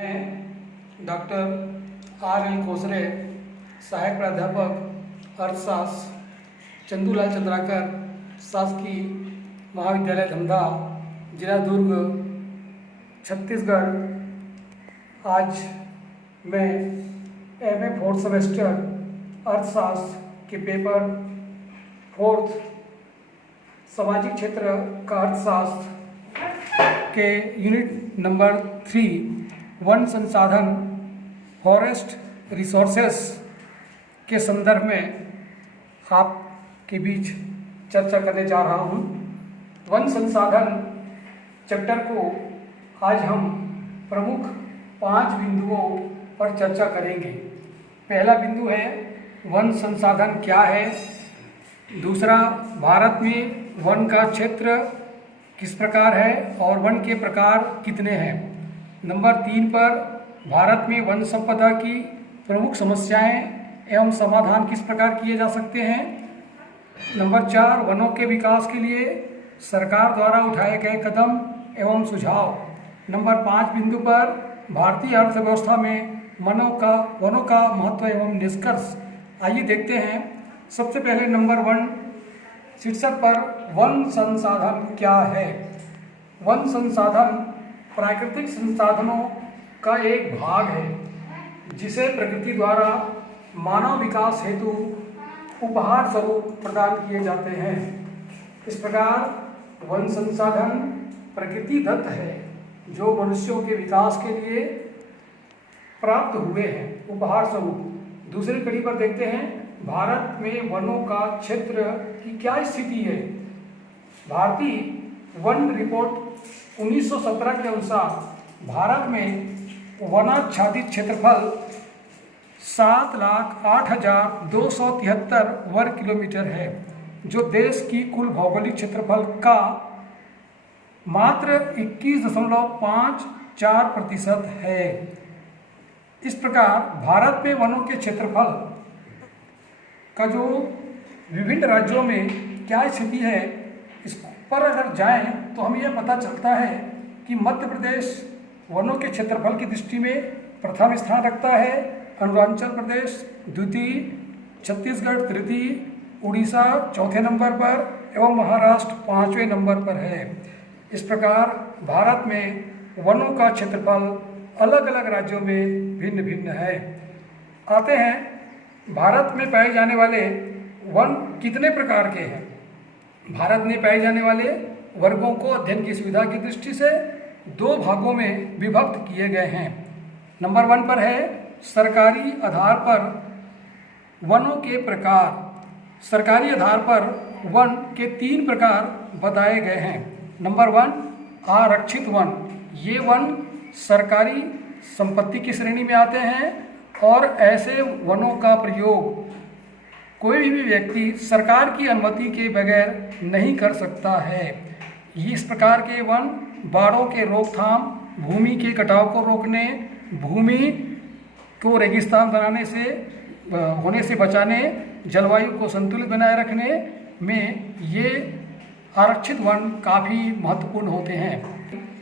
मैं doctor R.L. खोसरे, सहायक प्राध्यापक अर्थशास्त्र, चंदूलाल चंद्राकर, शासकीय महाविद्यालय धमधा, जिला दुर्ग, छत्तीसगढ़। आज मैं M.A. फोर्थ सेमेस्टर अर्थशास्त्र के पेपर फोर्थ सामाजिक क्षेत्र का अर्थशास्त्र के यूनिट नंबर 3 वन संसाधन फॉरेस्ट रिसोर्सेस के संदर्भ में आपके बीच चर्चा करने जा रहा हूँ। वन संसाधन चैप्टर को आज हम प्रमुख 5 बिंदुओं पर चर्चा करेंगे। पहला बिंदु है वन संसाधन क्या है। दूसरा, भारत में वन का क्षेत्र किस प्रकार है और वन के प्रकार कितने हैं। नंबर 3 पर भारत में वन संपदा की प्रमुख समस्याएं एवं समाधान किस प्रकार किए जा सकते हैं। नंबर 4, वनों के विकास के लिए सरकार द्वारा उठाए गए कदम एवं सुझाव। नंबर 5 बिंदु पर भारतीय अर्थव्यवस्था में वनों का महत्व एवं निष्कर्ष। आइए देखते हैं। सबसे पहले नंबर 1 शीर्षक पर वन संसाधन क्या है। वन संसाधन प्राकृतिक संसाधनों का एक भाग है जिसे प्रकृति द्वारा मानव विकास हेतु उपहार स्वरूप प्रदान किए जाते हैं। इस प्रकार वन संसाधन प्रकृति दत्त है जो मनुष्यों के विकास के लिए प्राप्त हुए हैं उपहार स्वरूप। दूसरी कड़ी पर देखते हैं भारत में वनों का क्षेत्र की क्या स्थिति है। भारतीय वन रिपोर्ट 1917 के अनुसार भारत में वनाच्छादित क्षेत्रफल 7,08,273 वर्ग किलोमीटर है, जो देश की कुल भौगोलिक क्षेत्रफल का मात्र 21.54% है। इस प्रकार भारत में वनों के क्षेत्रफल का जो विभिन्न राज्यों में क्या स्थिति है, इस पर अगर जाएं तो हमें यह पता चलता है कि मध्य प्रदेश वनों के क्षेत्रफल की दृष्टि में प्रथम स्थान रखता है, अरुणाचल प्रदेश द्वितीय, छत्तीसगढ़ तृतीय, उड़ीसा चौथे नंबर पर एवं महाराष्ट्र 5वें नंबर पर है। इस प्रकार भारत में वनों का क्षेत्रफल अलग अलग राज्यों में भिन्न भिन्न है। आते हैं भारत में पाए जाने वाले वन कितने प्रकार के हैं। भारत में पाए जाने वाले वर्गों को अध्ययन की सुविधा की दृष्टि से 2 भागों में विभक्त किए गए हैं। नंबर 1 पर है सरकारी आधार पर वनों के प्रकार। सरकारी आधार पर वन के 3 प्रकार बताए गए हैं। नंबर 1 आरक्षित वन। ये वन सरकारी संपत्ति की श्रेणी में आते हैं और ऐसे वनों का प्रयोग कोई भी व्यक्ति सरकार की अनुमति के बगैर नहीं कर सकता है। इस प्रकार के वन बाढ़ों के रोकथाम, भूमि के कटाव को रोकने, भूमि को रेगिस्तान होने से बचाने, जलवायु को संतुलित बनाए रखने में ये आरक्षित वन काफ़ी महत्वपूर्ण होते हैं।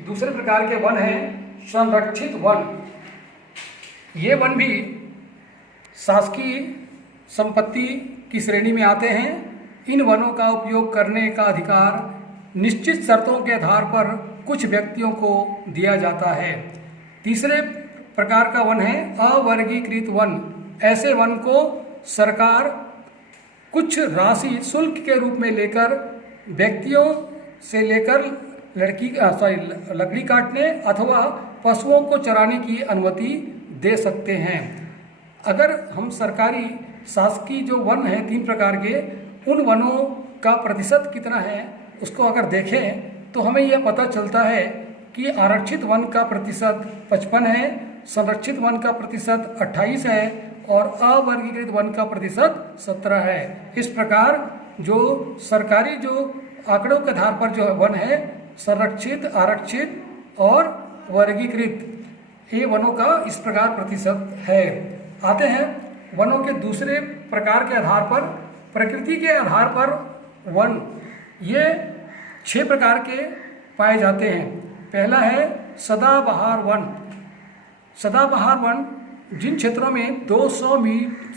दूसरे प्रकार के वन हैं संरक्षित वन। ये वन भी शासकीय संपत्ति की श्रेणी में आते हैं। इन वनों का उपयोग करने का अधिकार निश्चित शर्तों के आधार पर कुछ व्यक्तियों को दिया जाता है। तीसरे प्रकार का वन है अवर्गीकृत वन। ऐसे वन को सरकार कुछ राशि शुल्क के रूप में लेकर व्यक्तियों से लेकर लकड़ी काटने अथवा पशुओं को चराने की अनुमति दे सकते हैं। अगर हम सरकारी शासकीय जो वन हैं 3 प्रकार के, उन वनों का प्रतिशत कितना है उसको अगर देखें तो हमें यह पता चलता है कि आरक्षित वन का प्रतिशत 55 है, संरक्षित वन का प्रतिशत 28 है और अवर्गीकृत वन का प्रतिशत 17 है। इस प्रकार जो सरकारी जो आंकड़ों के आधार पर जो वन है संरक्षित, आरक्षित और वर्गीकृत, ये वनों का इस प्रकार प्रतिशत है। आते हैं वनों के दूसरे प्रकार के आधार पर, प्रकृति के आधार पर वन। ये 6 प्रकार के पाए जाते हैं। पहला है सदाबहार वन। सदाबहार वन जिन क्षेत्रों में 200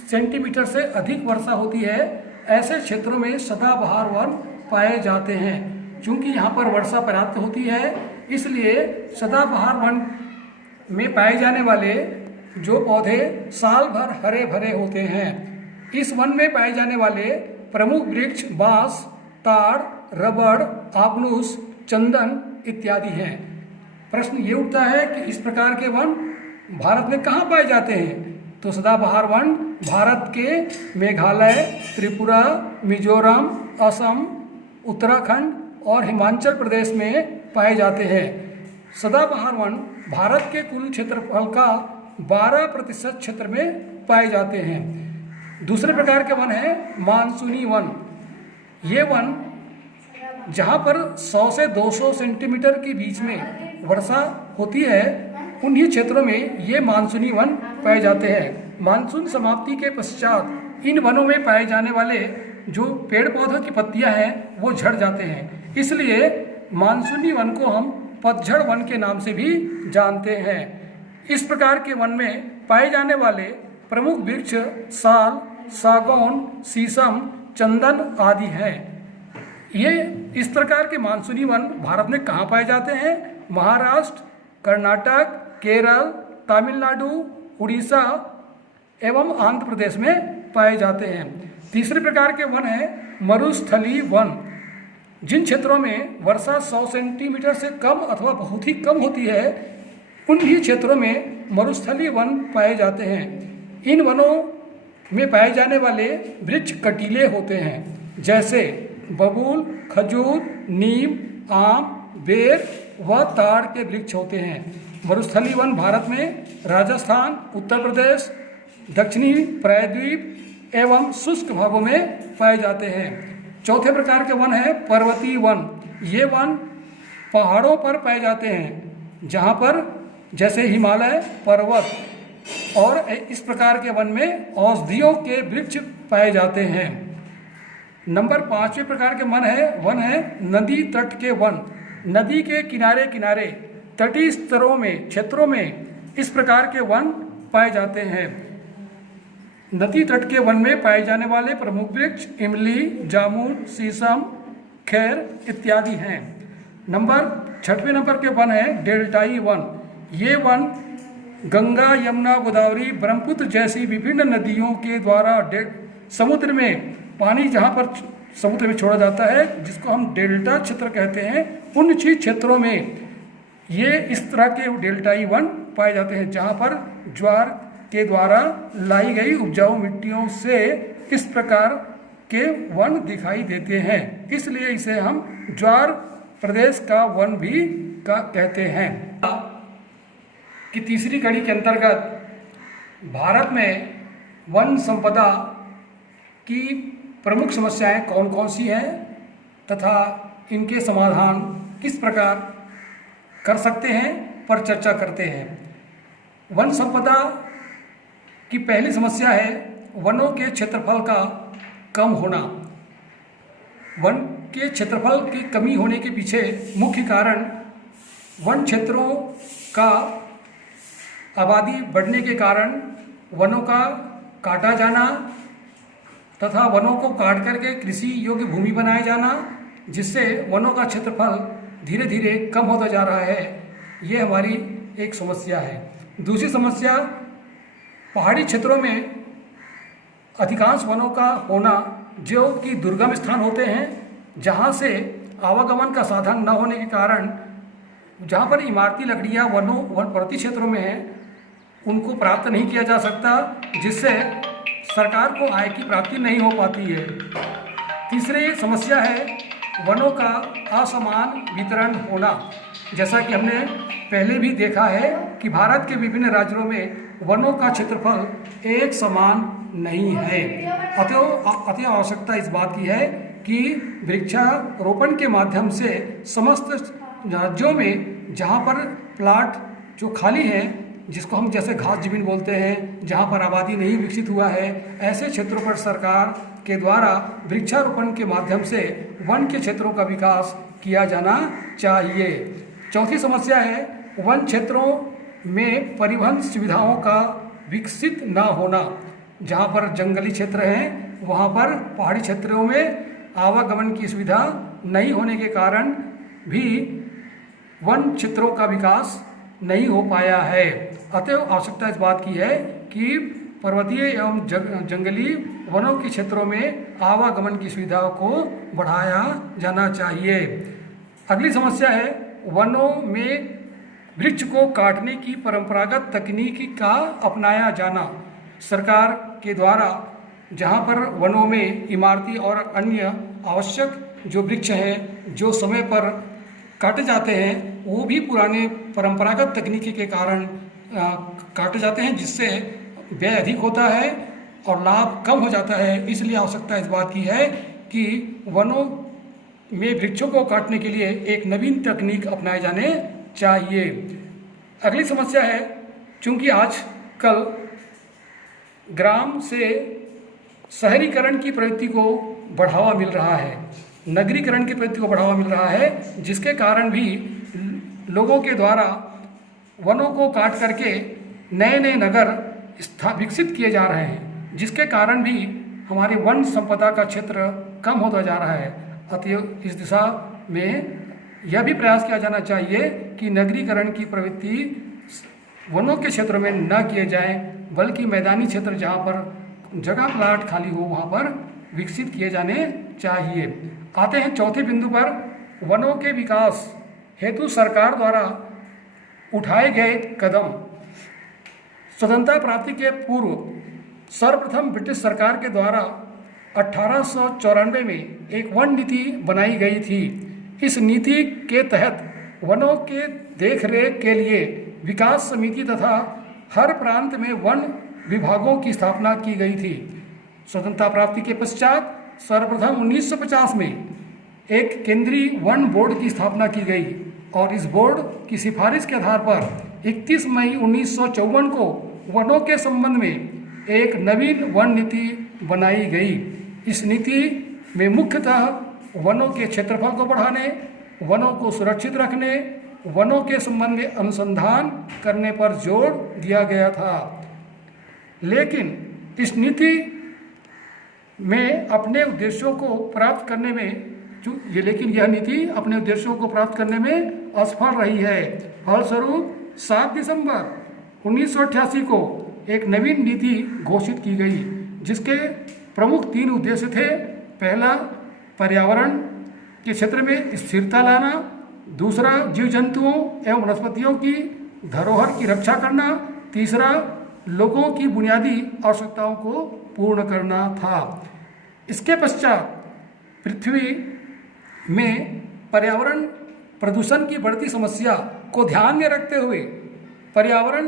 सेंटीमीटर से अधिक वर्षा होती है, ऐसे क्षेत्रों में सदाबहार वन पाए जाते हैं। चूंकि यहाँ पर वर्षा पर्याप्त होती है, इसलिए सदाबहार वन में पाए जाने वाले जो पौधे साल भर हरे भरे होते हैं। इस वन में पाए जाने वाले प्रमुख वृक्ष बांस, ताड़, रबड़, आबनूस, चंदन इत्यादि हैं। प्रश्न ये उठता है कि इस प्रकार के वन भारत में कहाँ पाए जाते हैं? तो सदाबहार वन भारत के मेघालय, त्रिपुरा, मिजोरम, असम, उत्तराखंड और हिमाचल प्रदेश में पाए जाते हैं। सदाबहार वन भारत के कुल क्षेत्रफल का 12% क्षेत्र में पाए जाते हैं। दूसरे प्रकार के वन है मानसूनी वन। ये वन जहाँ पर 100 से 200 सेंटीमीटर के बीच में वर्षा होती है, उन्हीं क्षेत्रों में ये मानसूनी वन पाए जाते हैं। मानसून समाप्ति के पश्चात इन वनों में पाए जाने वाले जो पेड़ पौधों की पत्तियां हैं वो झड़ जाते हैं, इसलिए मानसूनी वन को हम पतझड़ वन के नाम से भी जानते हैं। इस प्रकार के वन में पाए जाने वाले प्रमुख वृक्ष साल, सागौन, शीशम, चंदन आदि हैं। ये इस प्रकार के मानसूनी वन भारत में कहाँ पाए जाते हैं? महाराष्ट्र, कर्नाटक, केरल, तमिलनाडु, उड़ीसा एवं आंध्र प्रदेश में पाए जाते हैं। तीसरे प्रकार के वन है मरुस्थली वन। जिन क्षेत्रों में वर्षा 100 सेंटीमीटर से कम अथवा बहुत ही कम होती है, उन्हीं क्षेत्रों में मरुस्थली वन पाए जाते हैं। इन वनों में पाए जाने वाले वृक्ष कटीले होते हैं, जैसे बबूल, खजूर, नीम, आम, बेर व ताड़ के वृक्ष होते हैं। मरुस्थली वन भारत में राजस्थान, उत्तर प्रदेश, दक्षिणी प्रायद्वीप एवं शुष्क भागों में पाए जाते हैं। चौथे प्रकार के वन है पर्वतीय वन। ये वन पहाड़ों पर पाए जाते हैं, जहाँ पर जैसे हिमालय पर्वत, और इस प्रकार के वन में औषधियों के वृक्ष पाए जाते हैं। नंबर 5वें प्रकार के वन है नदी तट के वन। नदी के किनारे किनारे तटीय स्तरों में क्षेत्रों में इस प्रकार के वन पाए जाते हैं। नदी तट के वन में पाए जाने वाले प्रमुख वृक्ष इमली, जामुन, शीशम, खैर इत्यादि हैं। 6वें नंबर के वन है डेल्टाई वन। ये वन गंगा, यमुना, गोदावरी, ब्रह्मपुत्र जैसी विभिन्न नदियों के द्वारा समुद्र में पानी जहाँ पर समुद्र में छोड़ा जाता है, जिसको हम डेल्टा क्षेत्र कहते हैं, उन क्षेत्रों में ये इस तरह के डेल्टाई वन पाए जाते हैं, जहाँ पर ज्वार के द्वारा लाई गई उपजाऊ मिट्टियों से इस प्रकार के वन दिखाई देते हैं। इसलिए इसे हम ज्वार प्रदेश का वन भी कहते हैं। कि तीसरी कड़ी के अंतर्गत भारत में वन संपदा की प्रमुख समस्याएं कौन कौन सी हैं तथा इनके समाधान किस प्रकार कर सकते हैं पर चर्चा करते हैं। वन संपदा की पहली समस्या है वनों के क्षेत्रफल का कम होना। वन के क्षेत्रफल की कमी होने के पीछे मुख्य कारण वन क्षेत्रों का आबादी बढ़ने के कारण वनों का काटा जाना तथा वनों को काट करके कृषि योग्य भूमि बनाया जाना, जिससे वनों का क्षेत्रफल धीरे धीरे कम होता जा रहा है। ये हमारी एक समस्या है। दूसरी समस्या पहाड़ी क्षेत्रों में अधिकांश वनों का होना, जो कि दुर्गम स्थान होते हैं, जहाँ से आवागमन का साधन न होने के कारण जहाँ पर इमारती लकड़ियाँ वन प्रति क्षेत्रों में हैं, उनको प्राप्त नहीं किया जा सकता, जिससे सरकार को आय की प्राप्ति नहीं हो पाती है। तीसरी समस्या है वनों का असमान वितरण होना। जैसा कि हमने पहले भी देखा है कि भारत के विभिन्न राज्यों में वनों का क्षेत्रफल एक समान नहीं है। अतः आवश्यकता इस बात की है कि वृक्षारोपण के माध्यम से समस्त राज्यों में जहाँ पर प्लाट जो खाली हैं, जिसको हम जैसे घास जमीन बोलते हैं, जहाँ पर आबादी नहीं विकसित हुआ है, ऐसे क्षेत्रों पर सरकार के द्वारा वृक्षारोपण के माध्यम से वन के क्षेत्रों का विकास किया जाना चाहिए। चौथी समस्या है वन क्षेत्रों में परिवहन सुविधाओं का विकसित ना होना, जहाँ पर जंगली क्षेत्र हैं वहाँ पर पहाड़ी क्षेत्रों में आवागमन की सुविधा नहीं होने के कारण भी वन क्षेत्रों का विकास नहीं हो पाया है। अतएव आवश्यकता इस बात की है कि पर्वतीय एवं जंगली वनों के क्षेत्रों में आवागमन की सुविधाओं को बढ़ाया जाना चाहिए। अगली समस्या है वनों में वृक्ष को काटने की परंपरागत तकनीक का अपनाया जाना। सरकार के द्वारा जहाँ पर वनों में इमारती और अन्य आवश्यक जो वृक्ष हैं जो समय पर काटे जाते हैं वो भी पुराने परंपरागत तकनीकी के कारण काटे जाते हैं, जिससे व्यय अधिक होता है और लाभ कम हो जाता है। इसलिए आवश्यकता इस बात की है कि वनों में वृक्षों को काटने के लिए एक नवीन तकनीक अपनाए जाने चाहिए। अगली समस्या है, चूंकि आजकल ग्राम से शहरीकरण की प्रवृत्ति को बढ़ावा मिल रहा है, नगरीकरण की प्रवृत्ति को बढ़ावा मिल रहा है, जिसके कारण भी लोगों के द्वारा वनों को काट करके नए नए नगर विकसित किए जा रहे हैं, जिसके कारण भी हमारे वन संपदा का क्षेत्र कम होता जा रहा है। अतएव इस दिशा में यह भी प्रयास किया जाना चाहिए कि नगरीकरण की प्रवृत्ति वनों के क्षेत्र में न किए जाएं, बल्कि मैदानी क्षेत्र जहाँ पर जगह प्लाट खाली हो वहाँ पर विकसित किए जाने चाहिए। आते हैं चौथे बिंदु पर, वनों के विकास हेतु सरकार द्वारा उठाए गए कदम। स्वतंत्रता प्राप्ति के पूर्व सर्वप्रथम ब्रिटिश सरकार के द्वारा 1894 में एक वन नीति बनाई गई थी। इस नीति के तहत वनों के देखरेख के लिए विकास समिति तथा हर प्रांत में वन विभागों की स्थापना की गई थी। स्वतंत्रता प्राप्ति के पश्चात सर्वप्रथम 1950 में एक केंद्रीय वन बोर्ड की स्थापना की गई और इस बोर्ड की सिफारिश के आधार पर 31 मई 1954 को वनों के संबंध में एक नवीन वन नीति बनाई गई। इस नीति में मुख्यतः वनों के क्षेत्रफल को बढ़ाने, वनों को सुरक्षित रखने, वनों के संबंध में अनुसंधान करने पर जोर दिया गया था। लेकिन इस नीति में अपने उद्देश्यों को प्राप्त करने में यह नीति अपने उद्देश्यों को प्राप्त करने में असफल रही है। फलस्वरूप 7 दिसंबर 1988 को एक नवीन नीति घोषित की गई, जिसके प्रमुख 3 उद्देश्य थे। पहला, पर्यावरण के क्षेत्र में स्थिरता लाना। दूसरा, जीव जंतुओं एवं वनस्पतियों की धरोहर की रक्षा करना। तीसरा, लोगों की बुनियादी आवश्यकताओं को पूर्ण करना था। इसके पश्चात पृथ्वी में पर्यावरण प्रदूषण की बढ़ती समस्या को ध्यान में रखते हुए पर्यावरण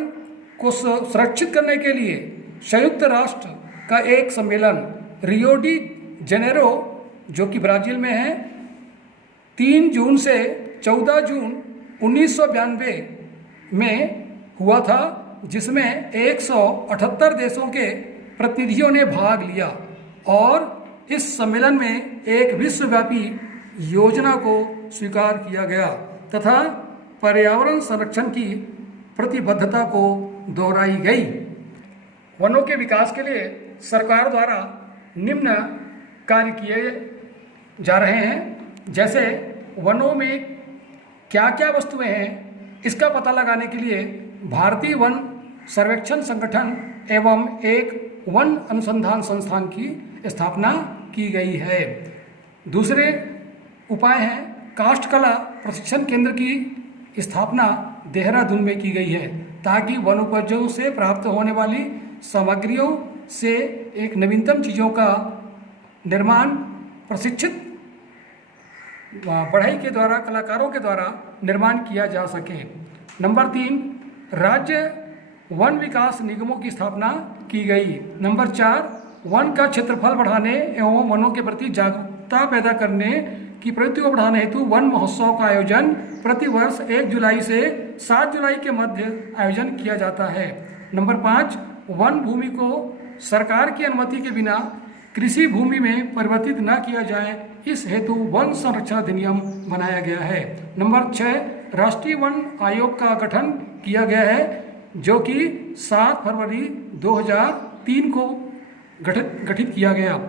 को सुरक्षित करने के लिए संयुक्त राष्ट्र का एक सम्मेलन रियो डी जेनेरो, जो कि ब्राज़ील में है, 3 जून से 14 जून 1992 में हुआ था, जिसमें 178 देशों के प्रतिनिधियों ने भाग लिया और इस सम्मेलन में एक विश्वव्यापी योजना को स्वीकार किया गया तथा पर्यावरण संरक्षण की प्रतिबद्धता को दोहराई गई। वनों के विकास के लिए सरकार द्वारा निम्न कार्य किए जा रहे हैं। जैसे वनों में क्या क्या वस्तुएं हैं, इसका पता लगाने के लिए भारतीय वन सर्वेक्षण संगठन एवं एक वन अनुसंधान संस्थान की स्थापना की गई है। दूसरे उपाय हैं, काष्ठ कला प्रशिक्षण केंद्र की स्थापना देहरादून में की गई है, ताकि वन उपजों से प्राप्त होने वाली सामग्रियों से एक नवीनतम चीज़ों का निर्माण प्रशिक्षित बढ़ई के द्वारा, कलाकारों के द्वारा निर्माण किया जा सके। नंबर 3, राज्य वन विकास निगमों की स्थापना की गई। नंबर 4, वन का क्षेत्रफल बढ़ाने एवं वनों के प्रति जागरूकता पैदा करने की प्रवृत्ति को बढ़ाने हेतु वन महोत्सव का आयोजन प्रतिवर्ष 1 जुलाई से 7 जुलाई के मध्य आयोजन किया जाता है। नंबर 5, वन भूमि को सरकार की अनुमति के बिना कृषि भूमि में परिवर्तित न किया जाए, इस हेतु वन संरक्षण अधिनियम बनाया गया है। नंबर 6, राष्ट्रीय वन आयोग का गठन किया गया है, जो कि 7 फरवरी 2003 को गठित किया गया।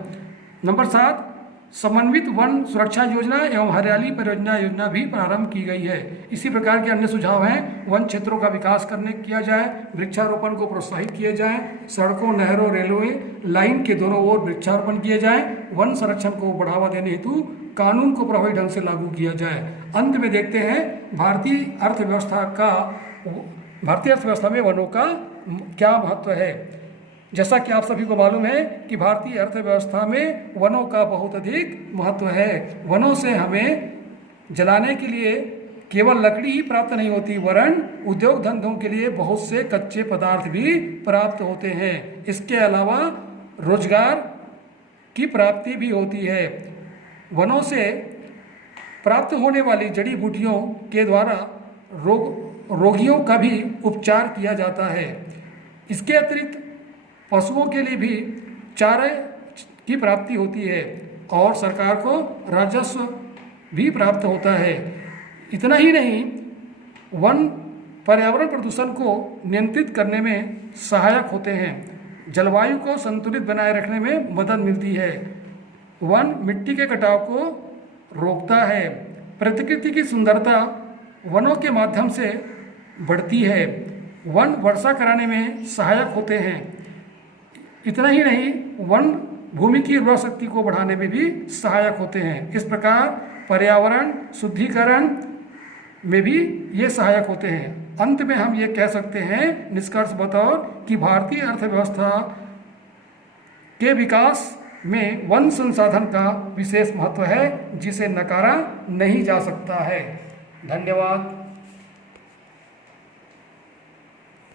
नंबर 7, समन्वित वन सुरक्षा योजना एवं हरियाली परियोजना योजना भी प्रारंभ की गई है। इसी प्रकार के अन्य सुझाव हैं, वन क्षेत्रों का विकास किया जाए, वृक्षारोपण को प्रोत्साहित किया जाए, सड़कों, नहरों, रेलवे लाइन के दोनों ओर वृक्षारोपण किया जाए, वन संरक्षण को बढ़ावा देने हेतु कानून को प्रभावी ढंग से लागू किया जाए। अंत में देखते हैं भारतीय अर्थव्यवस्था में वनों का क्या महत्व है। जैसा कि आप सभी को मालूम है कि भारतीय अर्थव्यवस्था में वनों का बहुत अधिक महत्व है। वनों से हमें जलाने के लिए केवल लकड़ी ही प्राप्त नहीं होती, वरन उद्योग धंधों के लिए बहुत से कच्चे पदार्थ भी प्राप्त होते हैं। इसके अलावा रोजगार की प्राप्ति भी होती है। वनों से प्राप्त होने वाली जड़ी बूटियों के द्वारा रोगियों का भी उपचार किया जाता है। इसके अतिरिक्त पशुओं के लिए भी चारे की प्राप्ति होती है और सरकार को राजस्व भी प्राप्त होता है। इतना ही नहीं, वन पर्यावरण प्रदूषण को नियंत्रित करने में सहायक होते हैं, जलवायु को संतुलित बनाए रखने में मदद मिलती है, वन मिट्टी के कटाव को रोकता है, प्रकृति की सुंदरता वनों के माध्यम से बढ़ती है, वन वर्षा कराने में सहायक होते हैं। इतना ही नहीं, वन भूमि की उर्वरा शक्ति को बढ़ाने में भी सहायक होते हैं। इस प्रकार पर्यावरण शुद्धिकरण में भी ये सहायक होते हैं। अंत में हम ये कह सकते हैं निष्कर्ष बतौर कि भारतीय अर्थव्यवस्था के विकास में वन संसाधन का विशेष महत्व है, जिसे नकारा नहीं जा सकता है। धन्यवाद।